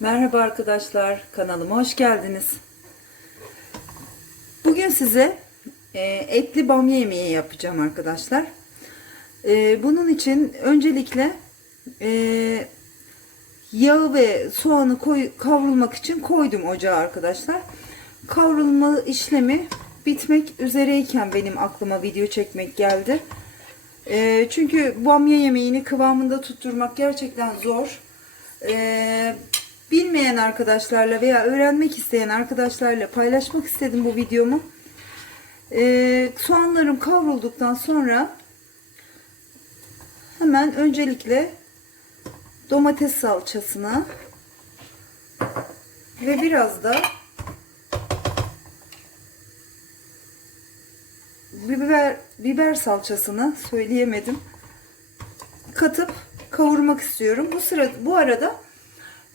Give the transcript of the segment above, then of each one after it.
Merhaba arkadaşlar, kanalıma hoş geldiniz. Bugün size e, etli bamya yemeği yapacağım arkadaşlar. E, bunun için öncelikle e, yağı ve soğanı koy, kavrulmak için koydum ocağa arkadaşlar. Kavrulma işlemi bitmek üzereyken benim aklıma video çekmek geldi. Çünkü bamya yemeğini kıvamında tutturmak gerçekten zor. E, bilmeyen arkadaşlarla veya öğrenmek isteyen arkadaşlarla paylaşmak istedim bu videomu. Ee, soğanlarım kavrulduktan sonra hemen öncelikle domates salçasına ve biraz da biber biber salçasını söyleyemedim katıp kavurmak istiyorum. Bu sırada bu arada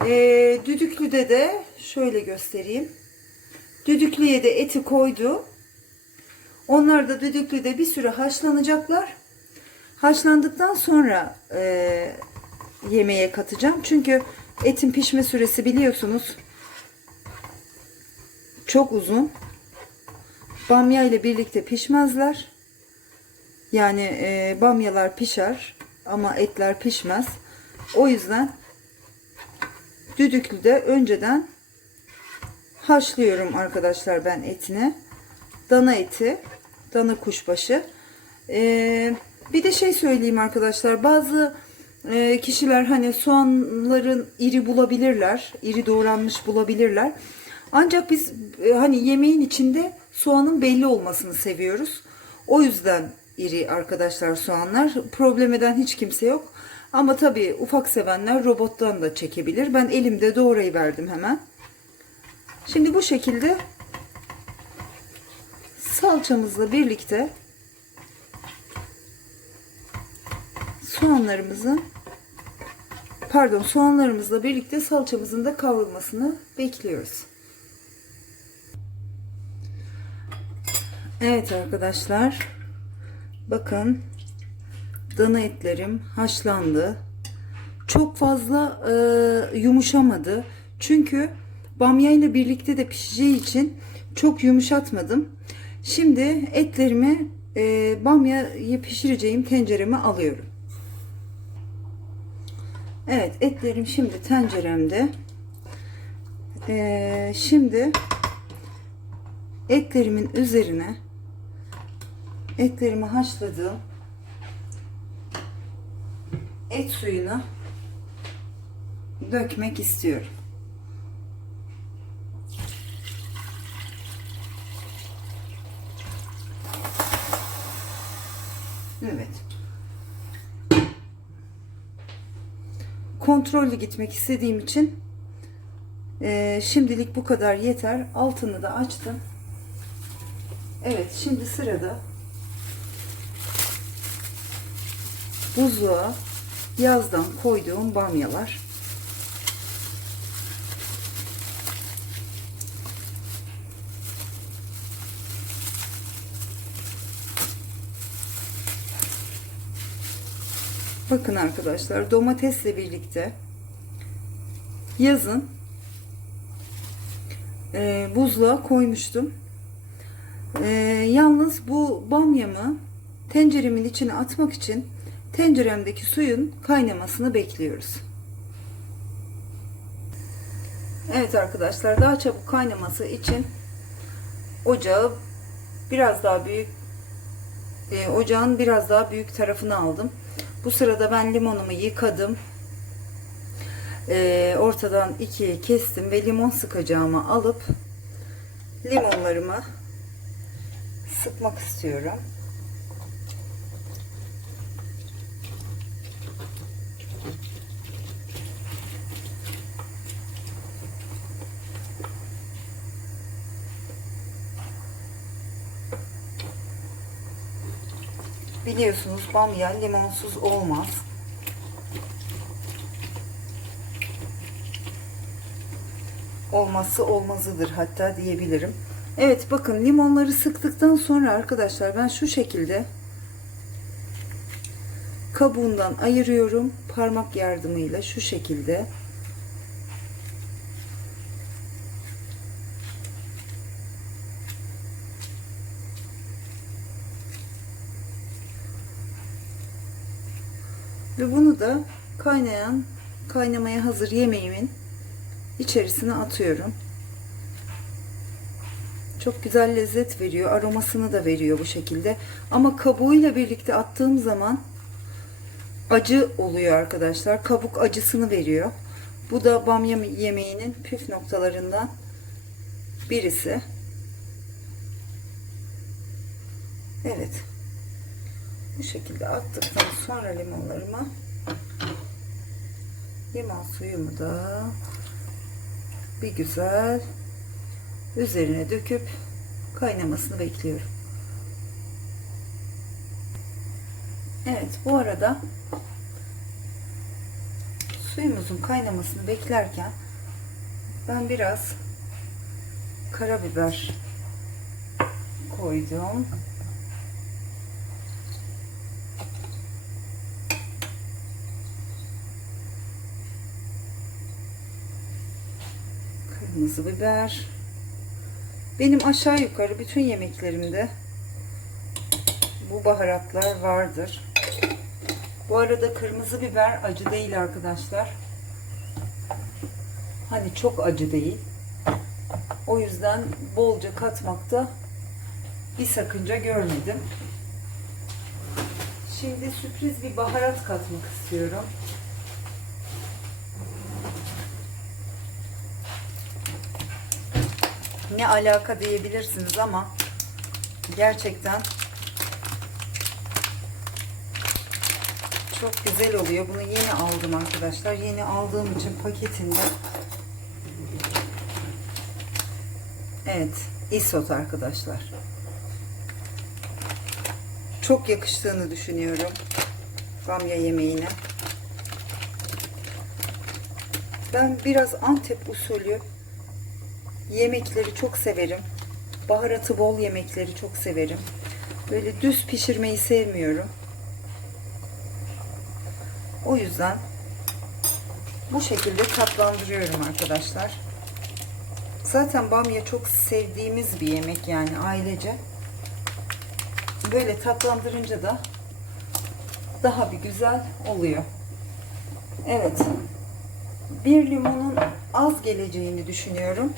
ee, düdüklüde de şöyle göstereyim. Düdüklüye de eti koydu. Onlar da düdüklüde bir süre haşlanacaklar. Haşlandıktan sonra e, yemeğe katacağım. Çünkü etin pişme süresi biliyorsunuz çok uzun. Bamya ile birlikte pişmezler. Yani e, bamyalar pişer ama etler pişmez. O yüzden düdüklüde önceden haşlıyorum arkadaşlar ben etini. Dana eti, dana kuşbaşı. Ee, bir de şey söyleyeyim arkadaşlar. Bazı e, kişiler hani soğanların iri bulabilirler, iri doğranmış bulabilirler. Ancak biz e, hani yemeğin içinde soğanın belli olmasını seviyoruz. O yüzden iri arkadaşlar soğanlar. Problem eden hiç kimse yok. Ama tabii ufak sevenler robottan da çekebilir. Ben elimde doğrayı verdim hemen. Şimdi bu şekilde salçamızla birlikte soğanlarımızı pardon soğanlarımızla birlikte salçamızın da kavrulmasını bekliyoruz. Evet arkadaşlar bakın dana etlerim haşlandı. Çok fazla e, yumuşamadı. Çünkü bamya ile birlikte de pişeceği için çok yumuşatmadım. Şimdi etlerimi e, bamyayı pişireceğim tencereme alıyorum. Evet etlerim şimdi tenceremde. E, şimdi etlerimin üzerine etlerimi haşladığım et suyunu dökmek istiyorum. Evet. Kontrollü gitmek istediğim için e, şimdilik bu kadar yeter. Altını da açtım. Evet şimdi sırada buzluğa yazdan koyduğum bamyalar. Bakın arkadaşlar domatesle birlikte yazın e, buzluğa koymuştum. E, yalnız bu bamyamı tenceremin içine atmak için tenceremdeki suyun kaynamasını bekliyoruz. Evet arkadaşlar daha çabuk kaynaması için ocağı biraz daha büyük e, ocağın biraz daha büyük tarafını aldım. Bu sırada ben limonumu yıkadım. E, ortadan ikiye kestim ve limon sıkacağımı alıp limonlarımı sıkmak istiyorum. Biliyorsunuz bamya limonsuz olmaz. Olmazsa olmazıdır hatta diyebilirim. Evet bakın limonları sıktıktan sonra arkadaşlar ben şu şekilde kabuğundan ayırıyorum. Parmak yardımıyla şu şekilde da kaynayan, kaynamaya hazır yemeğimin içerisine atıyorum. Çok güzel lezzet veriyor. Aromasını da veriyor bu şekilde. Ama kabuğuyla birlikte attığım zaman acı oluyor arkadaşlar. Kabuk acısını veriyor. Bu da bamya yemeğinin püf noktalarından birisi. Evet. Bu şekilde attıktan sonra limonlarıma limon suyumu da bir güzel üzerine döküp kaynamasını bekliyorum. Evet bu arada suyumuzun kaynamasını beklerken ben biraz karabiber koydum. Kırmızı biber. Benim aşağı yukarı bütün yemeklerimde bu baharatlar vardır. Bu arada kırmızı biber acı değil arkadaşlar. Hani çok acı değil. O yüzden bolca katmakta bir sakınca görmedim. Şimdi sürpriz bir baharat katmak istiyorum. Ne alaka diyebilirsiniz ama gerçekten çok güzel oluyor. Bunu yeni aldım arkadaşlar. Yeni aldığım için paketinde. Evet, isot arkadaşlar. Çok yakıştığını düşünüyorum bamya yemeğine. Ben biraz Antep usulü yemekleri çok severim. Baharatı bol yemekleri çok severim. Böyle düz pişirmeyi sevmiyorum. O yüzden bu şekilde tatlandırıyorum arkadaşlar. Zaten bamya çok sevdiğimiz bir yemek yani ailece. Böyle tatlandırınca da daha bir güzel oluyor. Evet. Bir limonun az geleceğini düşünüyorum.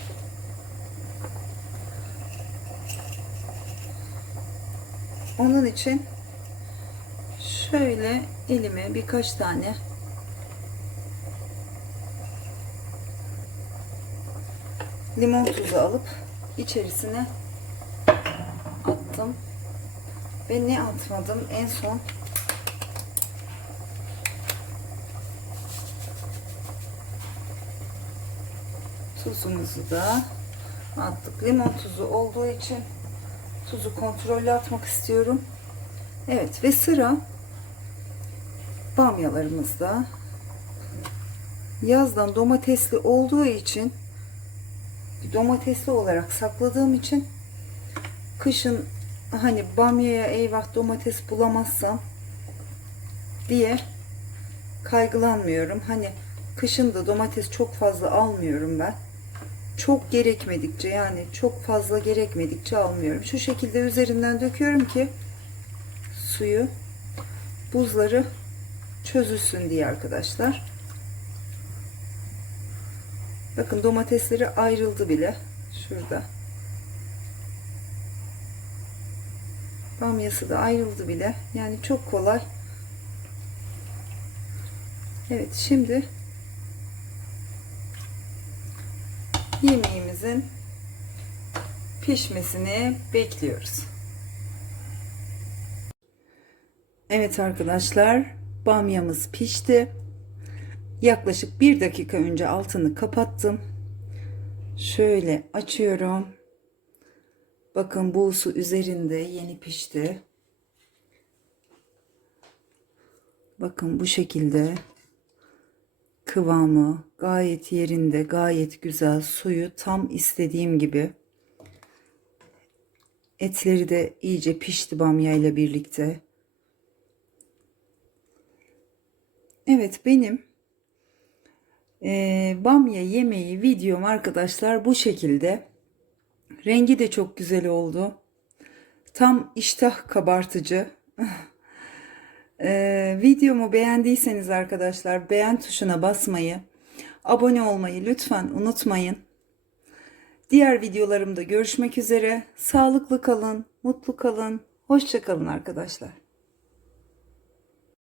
Onun için şöyle elime birkaç tane limon tuzu alıp içerisine attım. Ve ne atmadım en son tuzumuzu da attık. Limon tuzu olduğu için tuzu kontrollü atmak istiyorum. Evet ve sıra bamyalarımızda yazdan domatesli olduğu için domatesli olarak sakladığım için kışın hani bamyaya eyvah domates bulamazsam diye kaygılanmıyorum. Hani kışın da domates çok fazla almıyorum ben. Çok gerekmedikçe yani çok fazla gerekmedikçe almıyorum. Şu şekilde üzerinden döküyorum ki suyu buzları çözülsün diye arkadaşlar. Bakın domatesleri ayrıldı bile. Şurada. Bamyası da ayrıldı bile. Yani çok kolay. Evet şimdi yemeğimizin pişmesini bekliyoruz. Evet arkadaşlar bamyamız pişti. Yaklaşık bir dakika önce altını kapattım. Şöyle açıyorum. Bakın buğusu üzerinde yeni pişti. Bakın bu şekilde kıvamı gayet yerinde, gayet güzel. Suyu tam istediğim gibi. Etleri de iyice pişti bamya ile birlikte. Evet benim e, bamya yemeği videom arkadaşlar bu şekilde. Rengi de çok güzel oldu. Tam iştah kabartıcı. Ee, videomu beğendiyseniz arkadaşlar beğen tuşuna basmayı, abone olmayı lütfen unutmayın. Diğer videolarımda görüşmek üzere. Sağlıklı kalın, mutlu kalın, hoşça kalın arkadaşlar.